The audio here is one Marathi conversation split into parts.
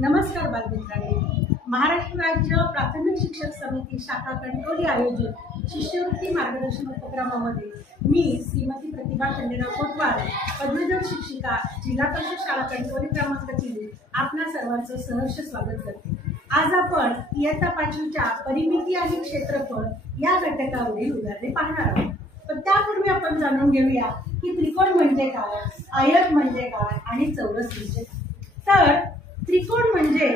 नमस्कार बालमित्रांनो, महाराष्ट्र राज्य प्राथमिक शिक्षक समिती शाखा कणकवली आयोजित शिष्यवृत्ती मार्गदर्शन उपक्रमामध्ये मी श्रीमती प्रतिभा खंडेराव कोतवाल, पदवीधर शिक्षिका, जिल्हा परिषद शाळा कणकवली क्रमांक 3 आपणा सर्वांचं सहर्ष स्वागत करते। आज आपण इयत्ता 5वीच्या परिमिती आणि क्षेत्रफळ या घटकावरील उदाहरणे पाहणार आहोत। पण त्यापूर्वी आपण जाणून घेऊया की त्रिकोण म्हणजे काय, आयत म्हणजे काय आणि चौरस म्हणजे काय। तर त्रिकोण म्हणजे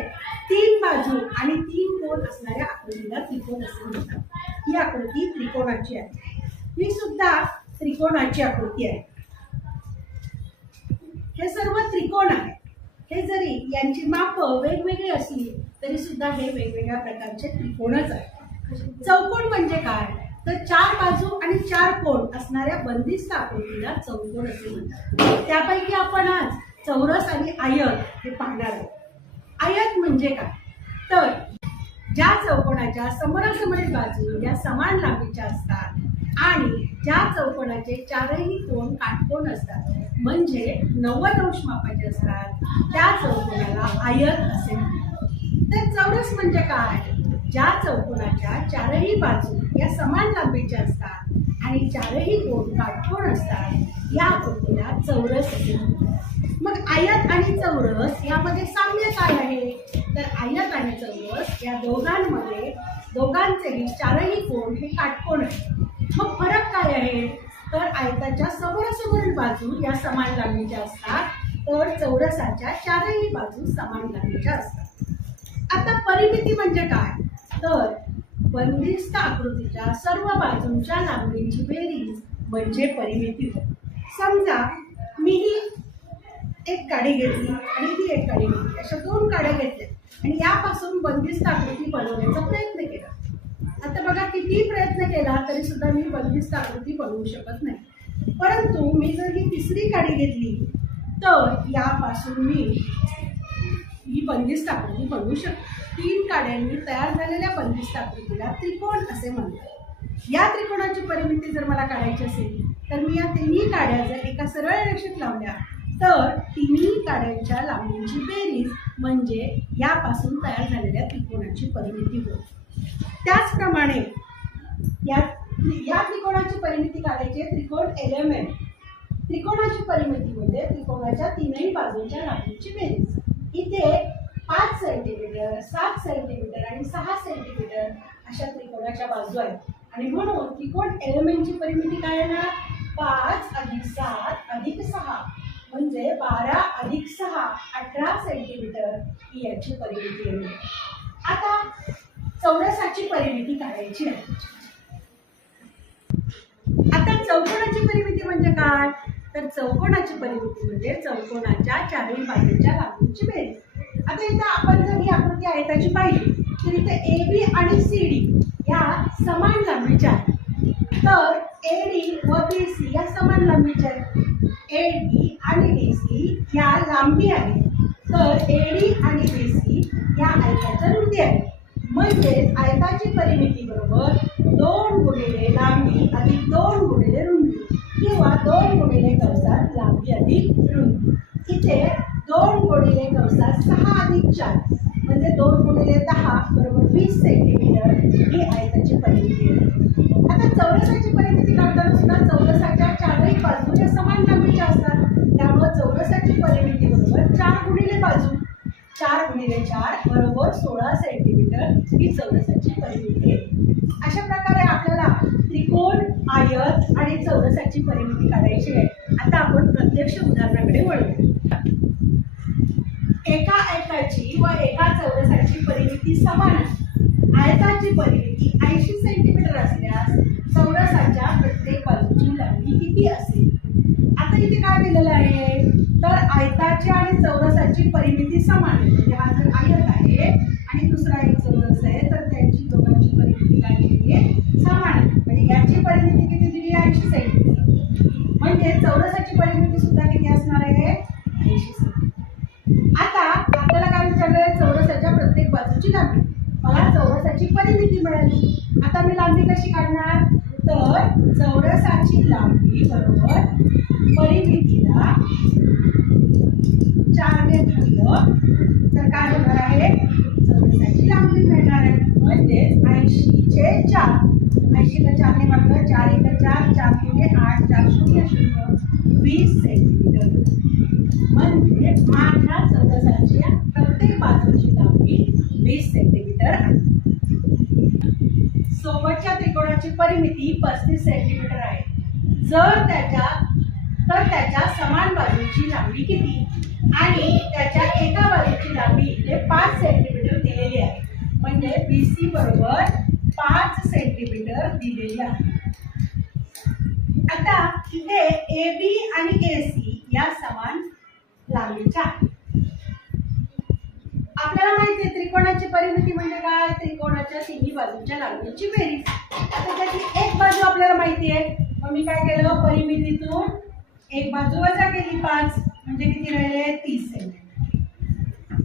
3 बाजू आणि 3 कोन असणाऱ्या आकृतीला त्रिकोण असे म्हणतात। ही आकृती त्रिकोणाची आहे। ही सुद्धा त्रिकोणाची आकृती आहे। हे सर्व त्रिकोण आहे। हे जरी यांची माप वेगवेगळी असली तरी सुद्धा हे वेगवेगळ्या प्रकारचे त्रिकोणच आहेत। चौकोन म्हणजे काय, तर 4 बाजू आणि 4 कोन असणाऱ्या बंदिस्त आकृतीला चौकोन असे म्हणतात। त्यापैकी आपण आज चौरस आणि आयत हे पाहणार आहोत। आयत म्हणजे काय, तर ज्या चौकोनाच्या समोरासमोरील बाजू या समान लांबीच्या असतात आणि ज्या चौकोनाचे चारही कोन काटकोन असतात म्हणजे 90 अंश मापाचे असतात त्या चौकोनाला आयत असे म्हणतात। तर चौरस म्हणजे काय, ज्या चौकोनाच्या चारही बाजू या समान लांबीच्या असतात आणि चारही कोन काटकोन असतात या आकृतीला चौरस असे म्हणतात। मग आयत आणि चौरस यामध्ये साम्य काय आहे, तर आयत आणि चौरस या दोघांचेही चारही कोन हे काटकोन आहेत। मग फरक काय आहे, तर आयताच्या समोरासमोरील बाजू या समान लांबीच्या असतात तर चौरसाच्या चारही बाजू समान लांबीच्या असतात। आता परिमिती म्हणजे काय, तर बंदिस्त आकृतीच्या सर्व बाजूंच्या लांबीची बेरीज म्हणजे परिमिती होय। समजा मी ही एक काडी घेतली आणि ती एक काडी घेतली, अशा 2 काड्या घेतल्या आणि यापासून बंदिस्त आकृती बनवण्याचा प्रयत्न केला। आता बघा, किती प्रयत्न केला तरी सुद्धा मी बंदिस्त आकृती बनवू शकत नाही। परंतु मी जर ही तिसरी काडी घेतली तर यापासून मी ही बंदिस्त आकृती बनवू शकतो। 3 काड्यांनी तयार झालेल्या बंदिस्त आकृतीला त्रिकोण असे म्हणतात। या त्रिकोणाची परिमिती जर मला काढायची असेल तर मी या तिन्ही काड्या जर एका सरळ रेषेत लावल्या तर तिन्ही काड्यांच्या लांबीची बेरीज म्हणजे यापासून तयार झालेल्या त्रिकोणाची परिमिती होईल। त्याचप्रमाणे या त्रिकोणाची परिमिती काढायची त्रिकोण एलिमेंट। त्रिकोणाची परिमिती म्हणजे त्रिकोणाच्या तीनही बाजूंच्या लांबीची बेरीज। इथे 5 सेंटीमीटर, 7 सेंटीमीटर आणि 6 सेंटीमीटर अशा त्रिकोणाच्या बाजू आहेत आणि म्हणून त्रिकोण एलिमेंटची परिमिती काय येणार, 5 + 7 + 6 म्हणजे 12 + 6 18 सेंटीमीटर ही याची परिमिती आहे। आता चौरसाची परिमिती काढायची आहे। आता चौकोनाची परिमिती म्हणजे काय, तर चौकोनाची परिमिती म्हणजे चौकोनाच्या चारही बाजूंच्या लांबीची बेरीज। आता इथे आपण जर ही आकृती आयताची पाहिली तर इथे AB आणि CD या समान लांबीच्या आहेत। तर AD व BC या समान लांबीच्या आहेत। AD आणि DC या लांबी आहेत, तर AD आणि BC या आयताच्या रुंदी आहेत। म्हणजेच आयताची परिमिती बरोबर 2 गुणिले लांबी अधिक 2 गुणिले रुंदी किंवा 2 गुणिले कंसात लांबी अधिक रुंदी। इथे 2 गुणिले कंसात 6 अधिक 4 म्हणजे 2 गुणिले 10 बरोबर 20 सेंटीमीटर ही आयताची परिमिती आहे। आता चौरसाची परिमिती काढताना सुद्धा चौरसाच्या चारही बाजू या समान लांबीच्या असतात, त्यामुळे चौरसाची परिमिती बरोबर 4 गुणिले बाजू, 4 गुणिले 4 बरोबर 16 सेंटीमीटर ही चौरसाची परिमिती आहे। अशा प्रकारे आपल्याला त्रिकोण, आयत आणि चौरसाची परिमिती काढायची आहे। आता आपण प्रत्यक्ष उदाहरणाकडे वळू। एका आयताची व एका चौरसाची परिमिती समान आहे। आयताची परिमिती 80 सेंटीमीटर असल्यास चौरसाच्या प्रत्येक बाजूची लांबी किती असेल। आता इथे काय दिलेलं आहे, तर आयताची आणि चौरसाची परिमिती समान आहे। म्हणजे हा जर आयत आहे आणि दुसरा एक चौरस आहे तर त्यांची दोघांची परिमिती काय दिली आहे, समान आहे। म्हणजे याची परिमिती किती दिली आहे, 80 सेंटीमीटर। म्हणजे चौरसाची परिमिती सुद्धा किती असणार आहे, 80 सेंटीमीटर। आता आपल्याला काय विचारलंय, चौरसाच्या प्रत्येक बाजूची लांबी। मला चौरसाची परिमिती मिळाली। आता मी लांबी कशी काढणार, तर चौरसाची लांबी बरोबर परिमितीला 4 ने भागलं तर काय होणार 80 ला 4 ने भागलं, 4 1 4, 4 3 8, 4 0 0, 20 सेंटीमीटर. म्हणजे माझ्या चौरसाच्या प्रत्येक बाजूची लांबी 20 सेंटीमीटर आहे. सोबतच्या त्रिकोणाची परिमिती 35 सेंटीमीटर आहे. तर त्याच्या समान बाजूची लांबी किती? आणि त्याच्या एका बाजूची लांबी इथे 5 सेंटीमीटर दिलेली आहे. म्हणजे BC बरोबर 5 सेंटीमीटर दिलेली आहे. आता इथे AB आणि AC या समान लांबीच्या आहेत. आपल्याला माहिती आहे त्रिकोणाची परिमिती म्हणजे काय? त्रिकोणाच्या तिन्ही बाजूच्या लांबीची बेरीज. आता त्याची एक बाजू आपल्याला माहिती आहे, मग मी काय केलं, परिमितीतून एक बाजू वजा केली 5, म्हणजे किती राहिले? 30 सेंटीमीटर.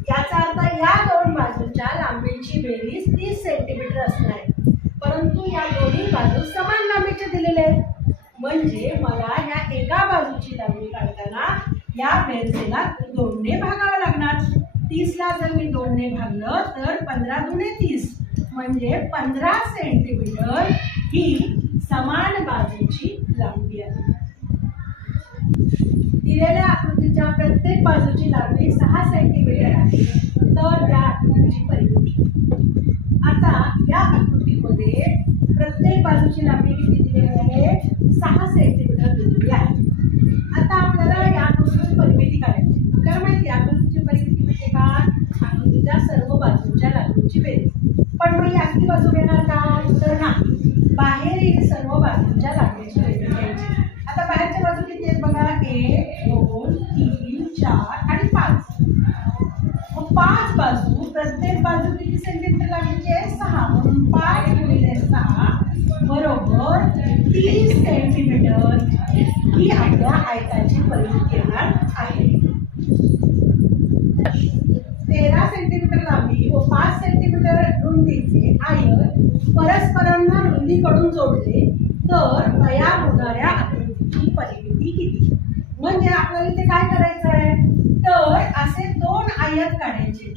याचा अर्थ या दोन बाजूच्या लांबीची बेरीज 30 सेंटीमीटर असणार आहे. परंतु या दोन्ही बाजू समान लांबीचे दिलेले आहेत, म्हणजे मला या एका बाजूची लांबी काढताना या बेरजेला 2 ने भागावं लागणार. 30 ला जर मी 2 ने भागलं तर 15 दुणे 30, म्हणजे 15 सेंटीमीटर ही समान बाजूची लांबी आहे. दिलेल्या आकृतीच्या प्रत्येक बाजूची लांबी 6 सेंटीमीटर आहे. तर त्या आकृतीची परिमिती. आता या आकृतीमध्ये प्रत्येक बाजूची लांबी किती दिलेली आहे? 6 सेंटीमीटर दिलेली आहे. आता आपल्याला या आकृतीची परिमिती काढायची. आपल्याला माहिती आहे आकृतीची परिमिती म्हणजे काय? आकृतीच्या सर्व बाजूच्या लांबीची बेरीज. पण मग याची बाजू घेणार का? तर नाही, बाहेरील सर्व बाजूच्या लांबीची बेरीज घ्यायची. आता बाहेरच्या बाजू किती आहेत बघा? 1 2 3 4 आणि 5. मग 5 बाजू, प्रत्येक बाजू किती सेंटीमीटर लांबीची आहे? 6. म्हणून 5 गुणिले 6 बरोबर 30 सेंटीमीटर ही आपल्या आयताची परिमिती येणार आहे. 13 सेंटीमीटर लांबी व 5 सेंटीमीटर रुंदीचे आयत परस्परांना रुंदीकडून जोडले तर तयार होणाऱ्या आकृतीची परिमिती किती? म्हणजे आपल्याला इथे काय करायचं आहे? तर असे 2 आयत काढायचे.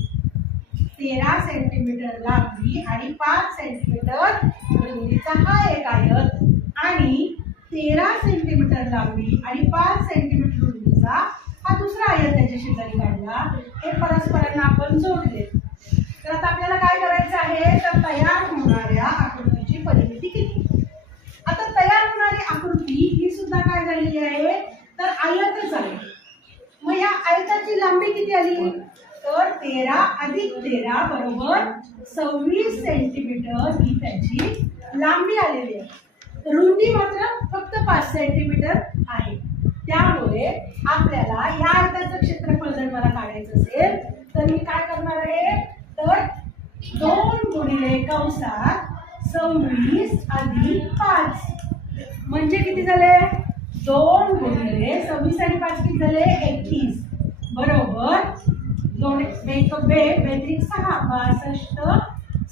13 सेंटीमीटर लांबी आणि 5 सेंटीमीटर रुंदीचा हा एक आयत, आणि 13 सेंटीमीटर लांबी आणि 5 सेंटीमीटर रुंदीचा हा दुसरा आयत त्याच्या शेजारी काढला. हे परस्परांना आपण जोडले. तर आता आपल्याला काय करायचं आहे? तर तयार होणाऱ्या आकृतीची परिमिती किती? आता तयार होणारी आकृती ही सुद्धा काय झालेली आहे? तर आयतच आहे. मग या आयताची लांबी किती आली? तर 13 अधिक 13 बरोबर 26 सेंटीमीटर ही त्याची लांबी आलेली आहे. रुंदी मात्र फक्त 5 सेंटीमीटर आहे. त्यामुळे आपल्याला या आयताचं क्षेत्रफळ जर मला काढायचं असेल तर मी काय करणार आहे? तर 2 गुणिले कंसात 26 अधिक 5 म्हणजे किती झाले? 2 गुणिले 26 आणि 5 किती झाले? 31 बरोबर 2 1 बेत्रिक 6 62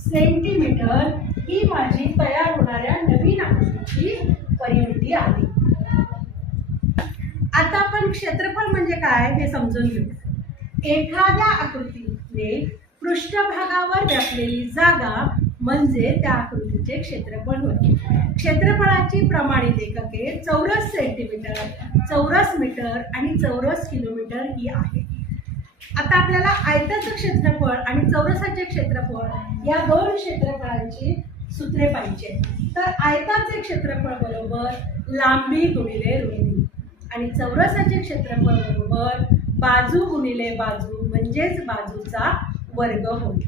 सेंटीमीटर ही माझी तयार होणाऱ्या नवीन आकृतीची परिमिती आहे. आता आपण क्षेत्रफळ म्हणजे काय हे समजून घेऊ. एखाद्या आकृतीने पृष्ठभागावर व्यापलेली जागा म्हणजे त्या आकृतीचे क्षेत्रफळ होते. क्षेत्रफळाची प्रमाणित एकके चौरस सेंटीमीटर, चौरस मीटर आणि चौरस किलोमीटर ही आहे. आता आपल्याला आयताचं क्षेत्रफळ आणि चौरसाचे क्षेत्रफळ या 2 क्षेत्रफळांची सूत्रे पाहिजे. तर आयताचे क्षेत्रफळ बरोबर लांबी गुणिले रुंदी आणि चौरसाचे क्षेत्रफळ बरोबर बाजू गुणिले बाजू म्हणजेच बाजूचा वर्ग होईल.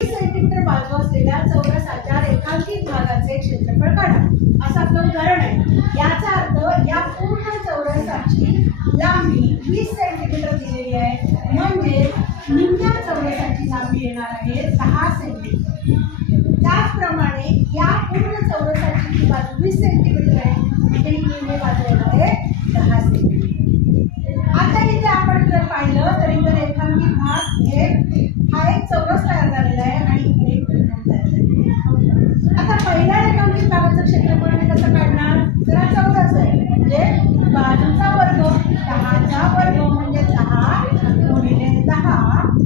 30 सेंटीमीटर बाजू असलेल्या चौरसाच्या रेखांकित भागाचे क्षेत्रफळ काढा असं आपलं उदाहरण आहे. याचा अर्थ या पूर्ण चौरसाची लांबी 20 सेंटीमीटर दिलेली आहे, म्हणजे निम्म्या चौरसाची लांबी येणार आहे 10 सेंटीमीटर. त्याचप्रमाणे या पूर्ण चौरसाची बाजू 20 सेंटीमीटर आहे, म्हणजे निम्मी बाजू येणार आहे 10 सेंटीमीटर. आता इथे आपण जर पाहिलं तर इथे रेखांकित भाग हा एक चौरस तयार झालेला आहे आणि एक त्रिकोण तयार झालेला आहे. आता पहिल्या रेखांकित भागाचं क्षेत्रफळ कसं काढणार? तर हा चौरस आहे, म्हणजे बाजूचा वर्ग 10चा वर्ग म्हणजे 10 गुणिले 10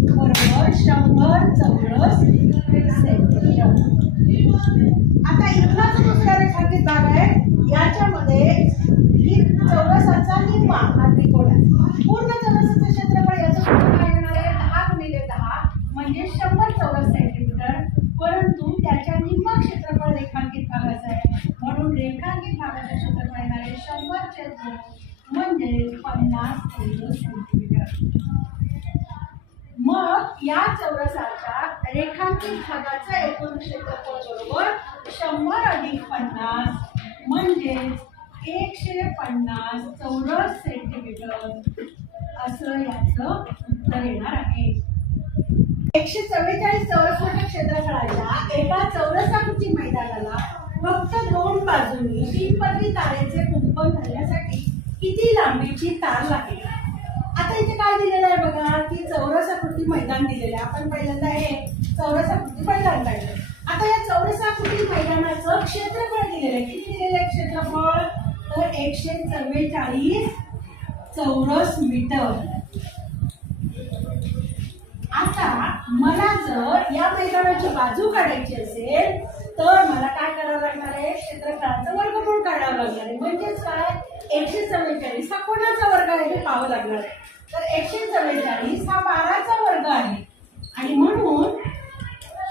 बरोबर 100 चौरस सेंटीमीटर. मीटर. आता इथलाच दुसरा रेखांकित भाग आहे, याच्यामध्ये ही चौरसाचा निम्मा हा त्रिकोण आहे. पूर्ण चौरसाचं क्षेत्रफळ याचं सूत्र काय येणार आहे? 10 × 10 म्हणजे 100 चौरस सेंटीमीटर. परंतु त्याच्या निम्मा क्षेत्रफळ रेखांकित भागाचं आहे, म्हणून रेखांकित भागाचं क्षेत्रफळ येणार आहे 100/2 म्हणजे 50 चौरस सेंटीमीटर. मग या चौरसाच्या रेखांकित भागाचं एकूण क्षेत्रफळ बरोबर 100 + 50 म्हणजे 150 चौरस सेंटीमीटर असं याचं उत्तर येणार आहे. 144 चौरस मीटर क्षेत्रफळाच्या एका चौरसाकृती मैदानाला फक्त 2 बाजूंनी 3 पदरी तारेचे कुंपण घालण्यासाठी किती लांबीची तार लागेल? आता इथे काय दिलेलं आहे बघा, की चौरसाकृती मैदान दिलेलं आहे. आपण पहिल्यांदा हे चौरसाकृती मैदान काढलं. आता या चौरसाकृती मैदानाचं क्षेत्रफळ दिलेलं आहे. किती दिलेलं आहे क्षेत्रफळ? तर 144 चौरस मीटर. आता मला जर या मैदानाची बाजू काढायची असेल तर मला काय करावं लागणार आहे? क्षेत्रफळाचं वर्गमूळ काढावं लागणार आहे. म्हणजेच काय? 144 हा कोणाचा वर्ग आहे हे पाहावं लागणार आहे. तर 144 हा 12चा वर्ग आहे आणि म्हणून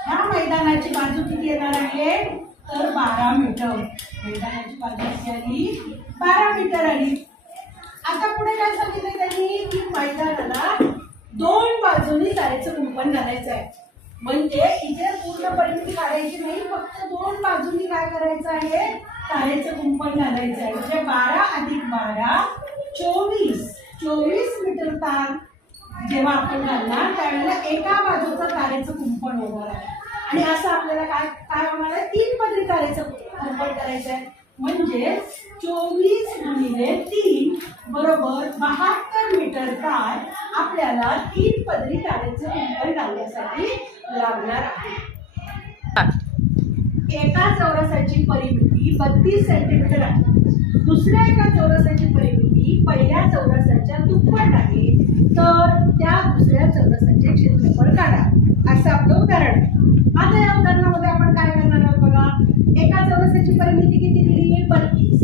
ह्या मैदानाची बाजू किती येणार आहे? तर 12 मीटर. मैदानाची बाजू किती आली? 12 मीटर आली. आता पुढे काय सांगितलं त्यांनी? की मैदानाला 2 बाजूनी तारेचं कुंपण घालायचं आहे. म्हणजे इथे पूर्ण परिमिती काढायची नाही, फक्त 2 बाजूनी काय करायचं आहे? तारेचं कुंपण घालायचं आहे. म्हणजे 12 + 12 24 मीटर तार जेव्हा आपण घालणार त्यावेळेला एका बाजूचं तारेचं कुंपण होणार आहे. आणि असं आपल्याला काय होणार आहे? 3 पदरी तारेचं कुंपण करायचं आहे. म्हणजे 24 × 3 बरोबर 72 मीटर तार आपल्याला 3 पदरी तारेचं कुंपण घालण्यासाठी लागणार आहे. एका चौरसाची परिमिती 32 सेंटीमीटर आहे. दुसऱ्या एका चौरसाची परिमिती पहिल्या चौरसाच्या दुप्पट आहे. तर त्या दुसऱ्या चौरसाचे क्षेत्रफळ काढा. असं आपलं उदाहरण आहे. आता या उदाहरणामध्ये आपण काय करणार आहोत बघा. एका चौरसाची परिमिती किती दिली आहे? 32.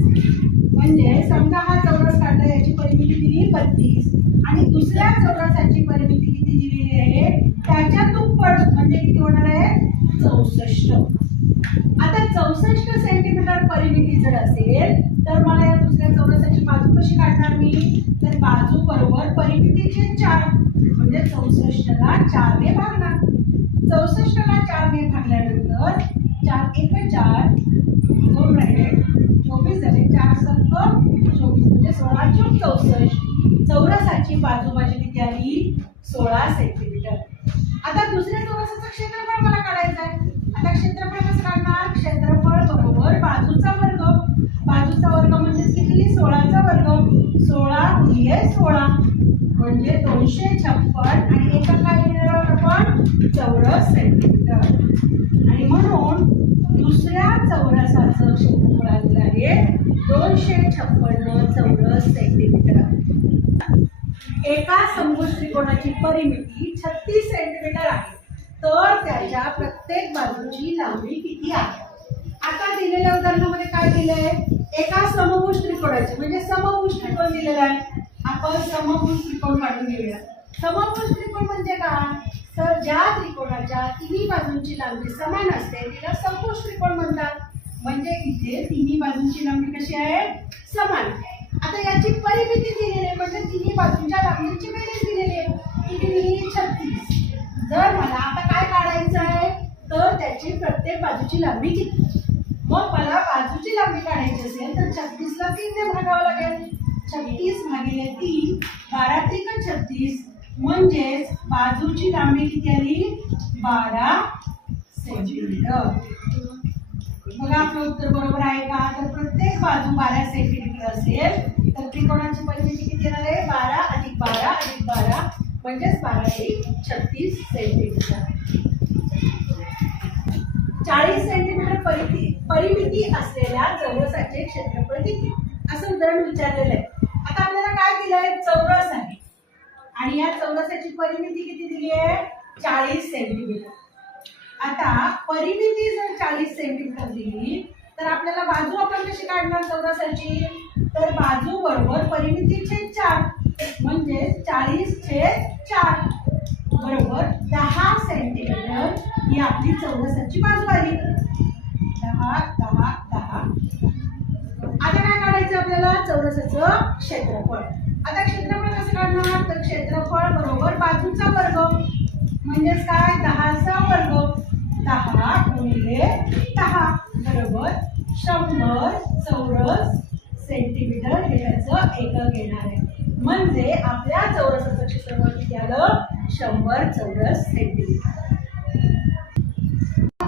म्हणजे समजा हा चौरस काढला, याची परिमिती दिली 32 आणि दुसऱ्या चौरसाची परिमिती किती दिलेली आहे? त्याच्या दुप्पट म्हणजे किती होणार आहे? 64. आता 64 सेंटीमीटर परिमिती जर असेल तर मला या दुसऱ्या चौरसाची बाजू कशी काढणार मी? तर बाजू बरोबर परिमितीचे 4 म्हणजे 64ला 4 ने भागणार. 64ला 4 ने भागल्यानंतर 4 × 1 = 4, 2 राहिले 24 झाले, 4 × 7 = 24 म्हणजे 16 × 4 = 64. चौरसाची बाजू माझी किती आली? 16 सेंटीमीटर. आता दुसऱ्या चौरसाचं क्षेत्रफळ मला काढायचं आहे. आता क्षेत्रफळ कसं काढणार? क्षेत्रफळ बरोबर बाजूचा वर्ग. बाजूचा वर्ग म्हणजे किती? 16चा वर्ग. 16 × 16 म्हणजे 256 आणि एकक काय लिहिणार आहोत आपण? चौरस सेंटीमीटर. आणि म्हणून दुसऱ्या चौरसाचं क्षेत्रफळ आलेलं आहे 256 चौरस सेंटीमीटर. एका समभुज त्रिकोणाची परिमिती 36 सेंटीमीटर आहे. तर त्याच्या प्रत्येक बाजूची लांबी किती आहे? आता दिलेल्या उदाहरणामध्ये काय दिलंय? एका समभुज त्रिकोणाचे म्हणजे समभुज त्रिकोण दिलेला आहे. आपण समभुज त्रिकोण काढून घेऊया. समभुज त्रिकोण म्हणजे काय? तर ज्या त्रिकोणाच्या तिन्ही बाजूंची लांबी समान असते तिला समभुज त्रिकोण म्हणतात. म्हणजे इथे तिन्ही बाजूंची लांबी कशी आहे? समान. आता याची परिमिती दिलेली आहे म्हणजे तिन्ही बाजूंच्या लांबीची बेरीज दिलेली आहे. किती दिली? 36. जर मला आता काय काढायचं आहे तर त्याची प्रत्येक बाजूची लांबी किती? मग मला बाजूची लांबी काढायची असेल तर 36ला 3 ने भागावं लागेल. 36 × 3 12 × 3 = 36 म्हणजेच बाजूची लांबी किती आली? 12 सेंटीमीटर. बघा आपलं उत्तर बरोबर आहे का? तर प्रत्येक बाजू 12 सेंटीमीटर असेल तर त्रिकोणाची परिमिती किती येणार आहे? 12 + 12 + 12 म्हणजेच 12 × 36 सेंटीमीटर. 40 सेंटीमीटर परिमिती असलेल्या चौरसाचे क्षेत्रफळ किती? असं उदाहरण विचारलेलं आहे. आता आपल्याला काय दिलंय? चौरस आहे आणि या चौरसाची परिमिती किती दिली आहे? 40 सेंटीमीटर. आता परिमिती जर 40 सेंटीमीटर दिली तर आपल्याला बाजू आपण कशी काढणार चौरसाची? तर बाजू बरोबर परिमिती छेद 4 म्हणजे 40/4 बरोबर 10 सेंटीमीटर ही आपली चौरसाची बाजू आली. 10 10 10. आता काय काढायचं आपल्याला? चौरसाचं क्षेत्रफळ. आता क्षेत्रफळ कसं काढणार? तर क्षेत्रफळ बरोबर बाजूचा वर्ग म्हणजेच काय? 10चा वर्ग. 10 गुणिले 10 बरोबर 100 चौरस सेंटीमीटर हे त्याचं एकक येणार आहे. म्हणजे आपल्या चौरसाचं क्षेत्रफळ किती आलं? 100 चौरस सेंटीमीटर.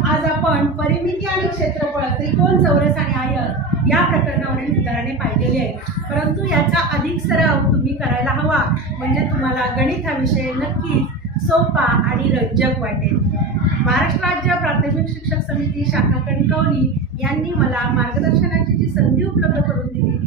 आज आपण परिमिती आणि क्षेत्रफळ, त्रिकोण, चौरस आणि आयत या प्रकरणावरील उदाहरणे पाहिलेली आहे. परंतु याचा अधिक सराव तुम्ही करायला हवा, म्हणजे तुम्हाला गणित हा विषय नक्कीच सोपा आणि रंजक वाटेल. महाराष्ट्र राज्य प्राथमिक शिक्षक समिती शाखा कणकवली यांनी मला मार्गदर्शनाची जी संधी उपलब्ध करून दिली